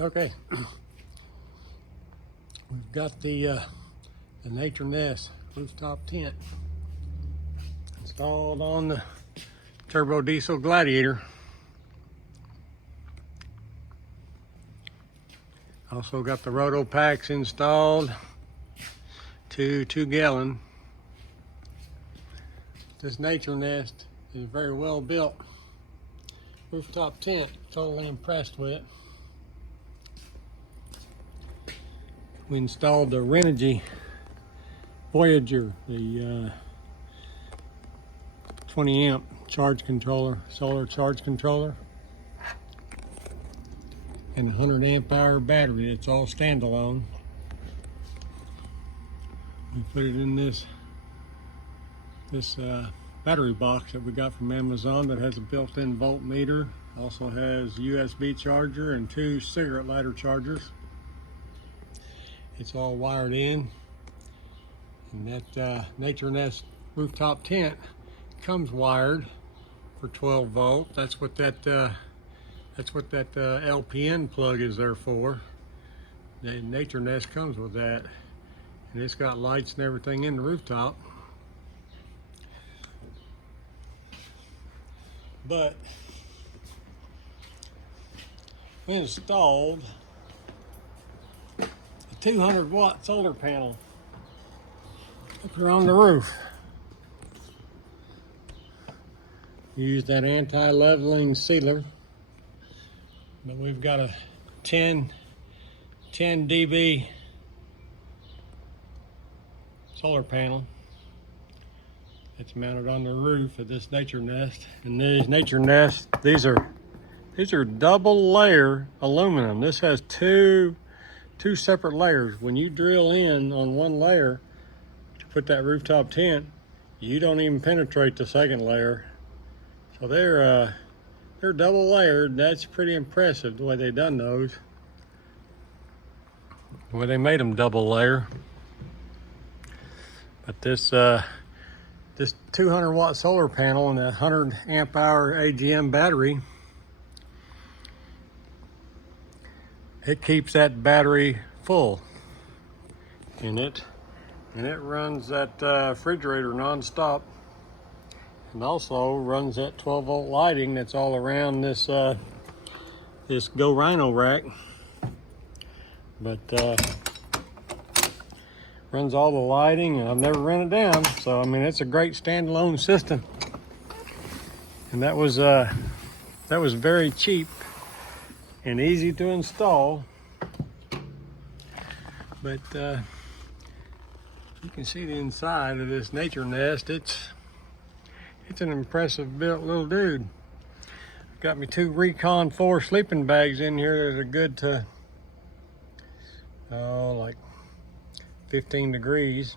Okay, we've got the Nature Nest rooftop tent installed on the turbo diesel Gladiator. Also got the roto packs installed, 2 gallon. This Nature Nest is very well built rooftop tent. Totally impressed with it. We installed the Renogy Voyager, the 20 amp charge controller, solar charge controller, and a 100 amp hour battery. It's all standalone. We put it in this battery box that we got from Amazon that has a built-in voltmeter. Also has USB charger and 2 cigarette lighter chargers. It's all wired in, and that Nature Nest rooftop tent comes wired for 12 volt. That's what that LPN plug is there for. The Nature Nest comes with that, and it's got lights and everything in the rooftop. But we installed a 200 watt solar panel up here on the roof. Use that anti-leveling sealer, but we've got a 10 dB solar panel that's mounted on the roof of this Nature Nest. And these Nature Nests, these are double layer aluminum. This has two separate layers. When you drill in on one layer to put that rooftop tent, you don't even penetrate the second layer. So they're double layered. That's pretty impressive the way they done those. The way they made them double layer. But this 200 watt solar panel and that 100 amp hour AGM battery, it keeps that battery full, and it runs that refrigerator non-stop, and also runs that 12 volt lighting that's all around this Go Rhino rack. But runs all the lighting, and I've never ran it down. So I mean, it's a great standalone system, and that was very cheap and easy to install. But you can see the inside of this Nature Nest. It's an impressive built little dude. Got me 2 Rubicon 4 sleeping bags in here that are good to like 15 degrees,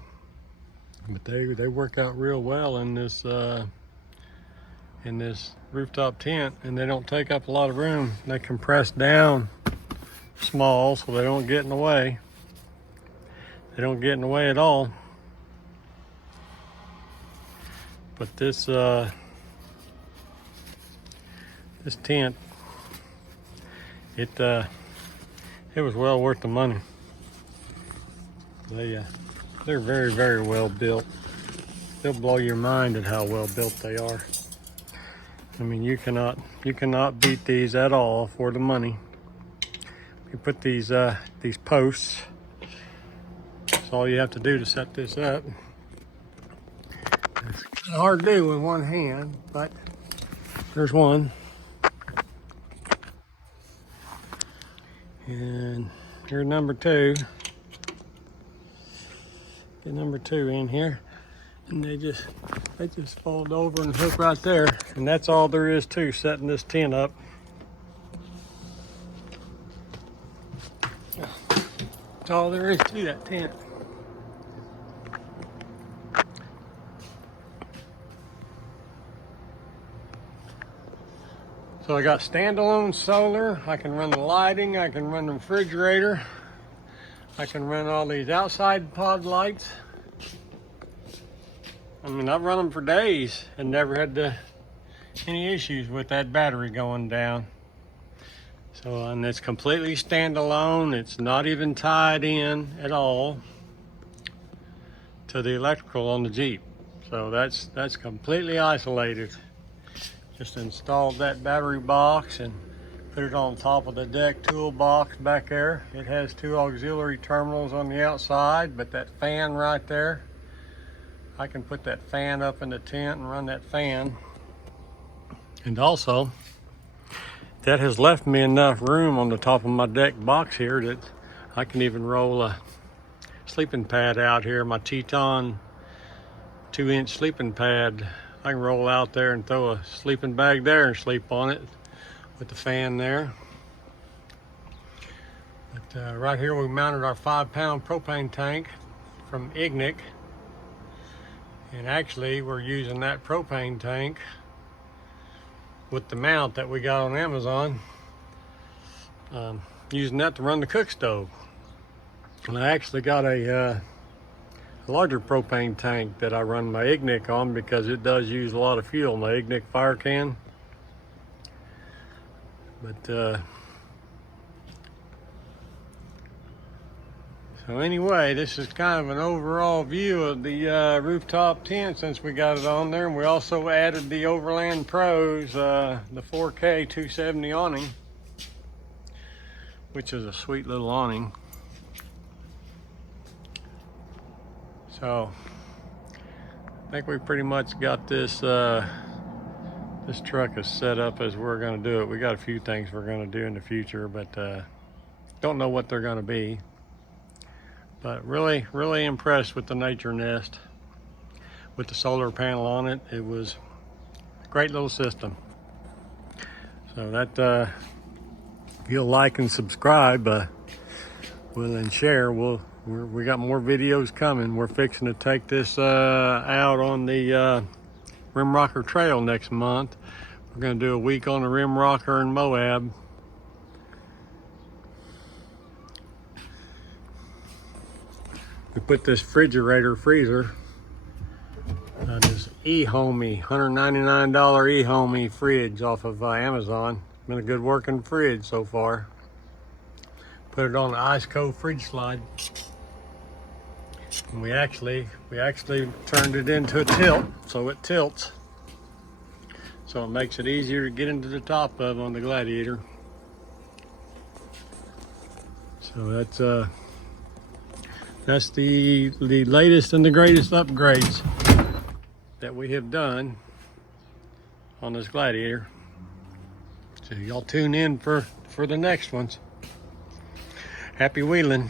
but they work out real well in this rooftop tent, and they don't take up a lot of room. They compress down small so they don't get in the way. They don't get in the way at all. But this tent, it was well worth the money. They're very, very well built. They'll blow your mind at how well built they are. I mean, you cannot beat these at all for the money. You put these posts. That's all you have to do to set this up. It's kind of hard to do with one hand, but there's one. And here's number 2. Get number 2 in here, and they just fold over and hook right there, and that's all there is to setting this tent up. That's all there is to that tent. So I got standalone solar. I can run the lighting. I can run the refrigerator. I can run all these outside pod lights. I mean, I've run them for days and never had any issues with that battery going down. So, and it's completely standalone. It's not even tied in at all to the electrical on the Jeep. So that's completely isolated. Just installed that battery box and put it on top of the deck toolbox back there. It has 2 auxiliary terminals on the outside, but that fan right there, I can put that fan up in the tent and run that fan. And also, that has left me enough room on the top of my deck box here that I can even roll a sleeping pad out here, my Teton 2-inch sleeping pad. I can roll out there and throw a sleeping bag there and sleep on it with the fan there. But right here we mounted our 5-pound propane tank from Ignic. And actually we're using that propane tank with the mount that we got on Amazon, using that to run the cook stove. And I actually got a larger propane tank that I run my Ignic on because it does use a lot of fuel, my Ignic fire can. But so anyway, this is kind of an overall view of the rooftop tent since we got it on there. And we also added the Overland Pros, the 4K 270 awning, which is a sweet little awning. So I think we pretty much got this this truck is set up as we're going to do it. We got a few things we're going to do in the future, but don't know what they're going to be. But really impressed with the Nature Nest with the solar panel on it. It was a great little system. So that if you'll like and subscribe, and share, we got more videos coming. We're fixing to take this out on the Rim Rocker Trail next month. We're going to do a week on the Rim Rocker in Moab. We put this freezer, this eHomey, $199 eHomey fridge off of Amazon. Been a good working fridge so far. Put it on the ice cold fridge slide. And we actually turned it into a tilt, so it tilts. So it makes it easier to get into the top of on the Gladiator. So that's the latest and the greatest upgrades that we have done on this Gladiator. So y'all tune in for the next ones. Happy wheeling.